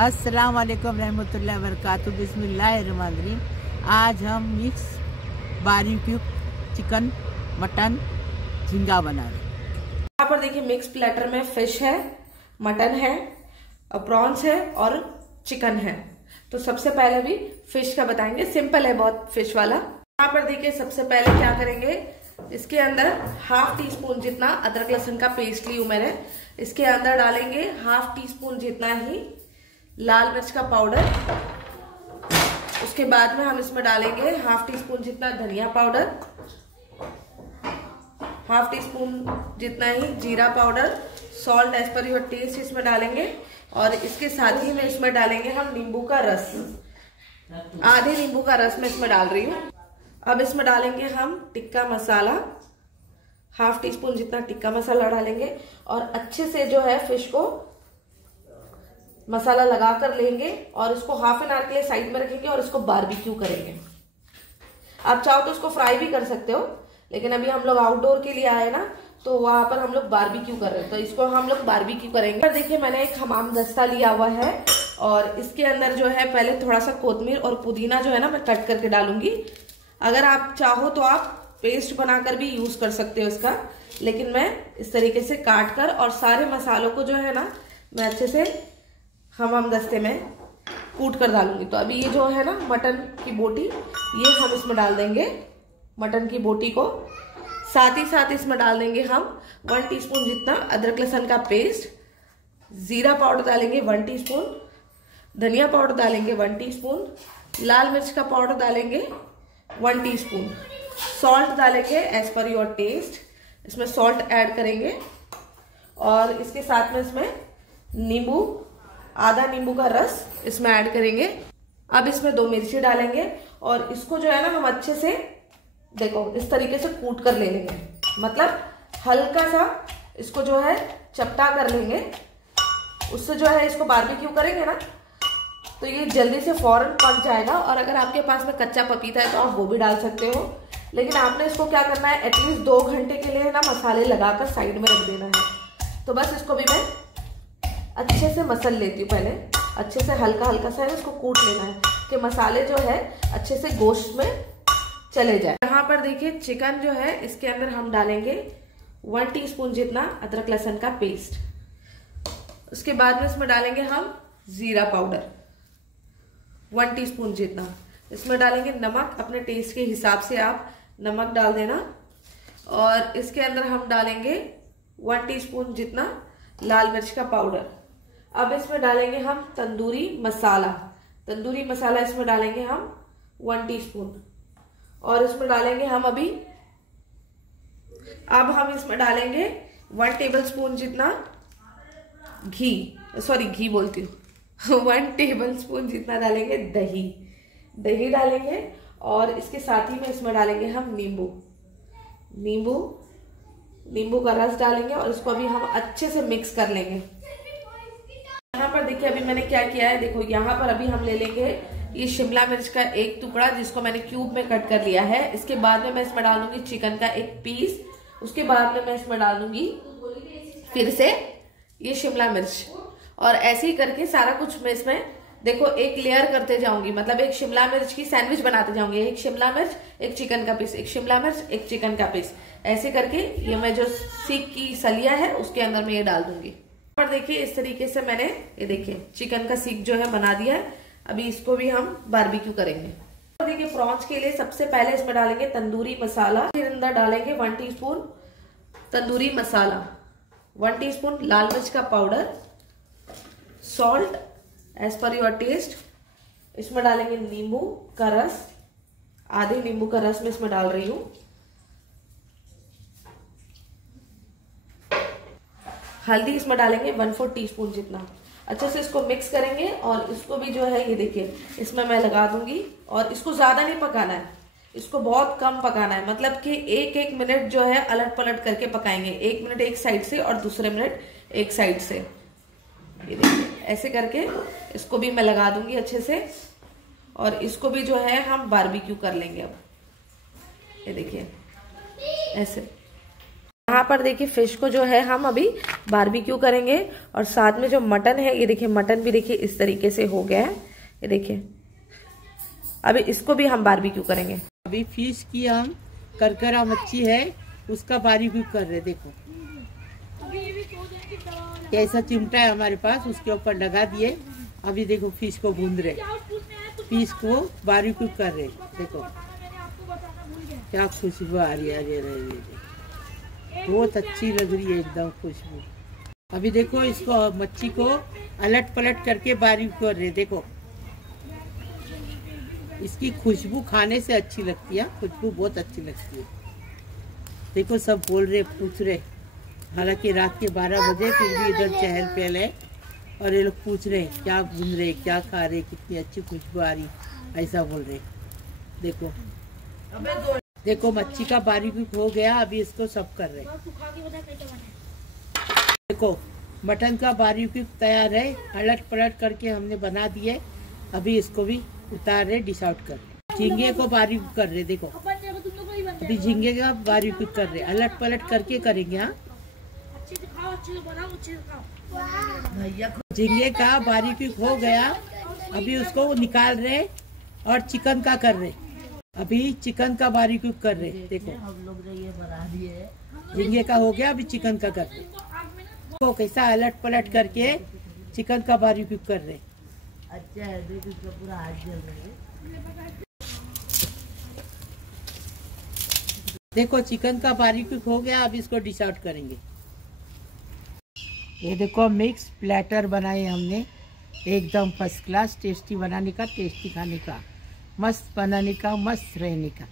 अस्सलाम वालेकुम रहमतुल्लाहि व बरकातुहू। बिस्मिल्लाहिर्रहमानिर्रहीम। आज हम मिक्स बारबेक्यू चिकन मटन झींगा बना रहे हैं। यहाँ पर देखिए मिक्स प्लेटर में फिश है, मटन है, प्रॉन्स है और चिकन है। तो सबसे पहले भी फिश का बताएंगे, सिंपल है बहुत फिश वाला। यहाँ पर देखिए सबसे पहले क्या करेंगे, इसके अंदर हाफ टी स्पून जितना अदरक लहसुन का पेस्ट ली हूं मैंने। इसके अंदर डालेंगे हाफ टी स्पून जितना ही लाल मिर्च का पाउडर। उसके बाद में हम इसमें डालेंगे हाफ टी स्पून जितना धनिया पाउडर, हाफ टी स्पून जितना ही जीरा powder, salt as per your taste इसमें डालेंगे। और इसके साथ ही में इसमें डालेंगे हम नींबू का रस, आधे नींबू का रस मैं इसमें डाल रही हूँ। अब इसमें डालेंगे हम tikka masala, half tea spoon जितना टिक्का मसाला डालेंगे और अच्छे से जो है फिश को मसाला लगा कर लेंगे और इसको हाफ एन आवर के लिए साइड में रखेंगे और इसको बारबेक्यू करेंगे। आप चाहो तो इसको फ्राई भी कर सकते हो, लेकिन अभी हम लोग आउटडोर के लिए आए ना, तो वहां पर हम लोग बारबेक्यू कर रहे हैं, तो इसको हम लोग बारबेक्यू करेंगे। देखिए मैंने एक हमाम दस्ता लिया हुआ है और इसके अंदर जो है पहले थोड़ा सा कोतमीर और पुदीना जो है ना मैं कट करके डालूंगी। अगर आप चाहो तो आप पेस्ट बनाकर भी यूज कर सकते हो इसका, लेकिन मैं इस तरीके से काट कर और सारे मसालों को जो है ना मैं अच्छे से हमाम दस्ते में कूट कर डालूंगी। तो अभी ये जो है ना मटन की बोटी, ये हम इसमें डाल देंगे, मटन की बोटी को। साथ ही साथ इसमें डाल देंगे हम 1 टीस्पून जितना अदरक लहसुन का पेस्ट, जीरा पाउडर डालेंगे 1 टीस्पून, धनिया पाउडर डालेंगे 1 टीस्पून, लाल मिर्च का पाउडर डालेंगे 1 टीस्पून, सॉल्ट डालेंगे एज पर योर टेस्ट, इसमें सॉल्ट ऐड करेंगे। और इसके साथ में इसमें नींबू, आधा नींबू का रस इसमें ऐड करेंगे। अब इसमें 2 मिर्ची डालेंगे और इसको जो है ना हम अच्छे से देखो इस तरीके से कूट कर ले लेंगे, मतलब हल्का सा इसको जो है चपटा कर लेंगे। उससे जो है इसको बारबेक्यू करेंगे ना तो ये जल्दी से फौरन पक जाएगा। और अगर आपके पास में कच्चा पपीता है तो आप वो भी डाल सकते हो, लेकिन आपने इसको क्या करना है, एटलीस्ट 2 घंटे के लिए ना मसाले लगाकर साइड में रख देना है। तो बस इसको भी मैं अच्छे से मसल लेती हूँ, पहले अच्छे से हल्का हल्का सा इसको कूट लेना है कि मसाले जो है अच्छे से गोश्त में चले जाए। यहाँ पर देखिए चिकन जो है इसके अंदर हम डालेंगे 1 टीस्पून जितना अदरक लहसुन का पेस्ट। उसके बाद में इसमें डालेंगे हम जीरा पाउडर 1 टीस्पून जितना। इसमें डालेंगे नमक, अपने टेस्ट के हिसाब से आप नमक डाल देना। और इसके अंदर हम डालेंगे 1 टीस्पून जितना लाल मिर्च का पाउडर। अब इसमें डालेंगे हम तंदूरी मसाला, तंदूरी मसाला इसमें डालेंगे हम 1 टीस्पून। और इसमें डालेंगे हम अब हम इसमें डालेंगे 1 टेबलस्पून जितना घी, सॉरी घी बोलती हूँ 1 टेबलस्पून जितना डालेंगे दही, दही डालेंगे। और इसके साथ ही में इसमें डालेंगे हम नींबू का रस डालेंगे और इसको अभी हम अच्छे से मिक्स कर लेंगे। यहाँ पर देखिए अभी मैंने क्या किया है, देखो यहाँ पर अभी हम ले लेंगे ये शिमला मिर्च का एक टुकड़ा जिसको मैंने क्यूब में कट कर लिया है। इसके बाद में मैं इसमें डालूंगी चिकन का एक पीस। उसके बाद में मैं इसमें डालूंगी फिर से ये शिमला मिर्च, और ऐसे ही करके सारा कुछ मैं इसमें देखो एक लेयर करते जाऊंगी, मतलब एक शिमला मिर्च की सैंडविच बनाते जाऊंगी। एक शिमला मिर्च, एक चिकन का पीस, एक शिमला मिर्च, एक चिकन का पीस, ऐसे करके ये मैं जो सीख की सलिया है उसके अंदर मैं ये डाल दूंगी। और देखिए इस तरीके से मैंने ये देखिए चिकन का सीख जो है बना दिया है। अभी इसको भी हम बारबेक्यू करेंगे। तो देखिए प्रॉन्स के लिए सबसे पहले इसमें डालेंगे तंदूरी मसाला, फिर अंदर डालेंगे 1 टीस्पून तंदूरी मसाला, 1 टीस्पून लाल मिर्च का powder, salt as per your taste. इसमें डालेंगे नींबू का रस, आधे नींबू का रस मैं इसमें डाल रही हूं। हल्दी इसमें डालेंगे 1/4 टीस्पून जितना। अच्छे से इसको मिक्स करेंगे और इसको भी जो है ये देखिए इसमें मैं लगा दूंगी। और इसको ज्यादा नहीं पकाना है, इसको बहुत कम पकाना है, मतलब कि 1-1 मिनट जो है अलट पलट करके पकाएंगे। 1 मिनट एक साइड से और दूसरे मिनट एक साइड से, ये देखिए ऐसे करके इसको भी मैं लगा दूंगी अच्छे से। और इसको भी जो है हम बारबेक्यू कर लेंगे। अब ये देखिए ऐसे यहाँ पर देखिए फिश को जो है हम अभी बारबेक्यू करेंगे और साथ में जो मटन है ये देखिए मटन भी देखिए इस तरीके से हो गया है, ये देखिए अभी इसको भी हम बारबेक्यू करेंगे। अभी फिश की हम करकरा मच्छी है उसका बारबेक्यू कर रहे। देखो कैसा चिमटा है हमारे पास, उसके ऊपर लगा दिए। अभी देखो फिश को भून रहे, फिश को बारबेक्यू कर रहे। देखो क्या खुशबू आ रही है, बहुत अच्छी लग रही है एकदम खुशबू। अभी देखो इसको मच्छी को अलट पलट करके बारबेक्यू कर रहे। देखो इसकी खुशबू खाने से अच्छी लगती है, खुशबू बहुत अच्छी लगती है। देखो सब बोल रहे पूछ रहे, हालांकि रात के 12 बजे फिर भी इधर चहल पहल है और ये लोग पूछ रहे क्या भून रहे, क्या खा रहे, कितनी अच्छी खुशबू आ रही, ऐसा बोल रहे। देखो देखो मच्छी का बारबेक्यू हो गया, अभी इसको सब कर रहे। देखो मटन का बारबेक्यू तैयार है, अलट पलट करके हमने बना दिए। अभी इसको भी उतार रहे, डिश आउट कर रहे। झींगे को बारबेक्यू कर रहे। देखो अभी झींगे का बारबेक्यू कर रहे, अलट पलट करके करेंगे। हाँ झींगे का बारबेक्यू हो गया, अभी उसको निकाल रहे और चिकन का कर रहे। अभी चिकन का बारबेक्यू कर रहे। देखो हम लोग ने ये बना दिए, झींगे का हो गया, अभी चिकन का कर रहे। देखो कैसा अलट पलट करके चिकन का बारबेक्यू कर रहे। अच्छा है, देखो इसका पूरा हाथ जल रहा है। देखो चिकन का बारबेक्यू हो गया, अभी इसको डिश आउट करेंगे। ये देखो मिक्स प्लेटर बनाए हमने, एकदम फर्स्ट क्लास, टेस्टी बनाने का, टेस्टी खाने का, मस्त बनाने का, मस्त रहने का।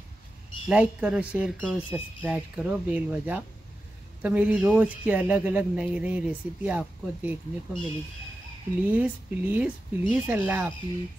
लाइक करो, शेयर करो, सब्सक्राइब करो, बेल बजाओ, तो मेरी रोज़ की अलग अलग नई नई रेसिपी आपको देखने को मिलेगी। Please please please. अल्लाह हाफिज़।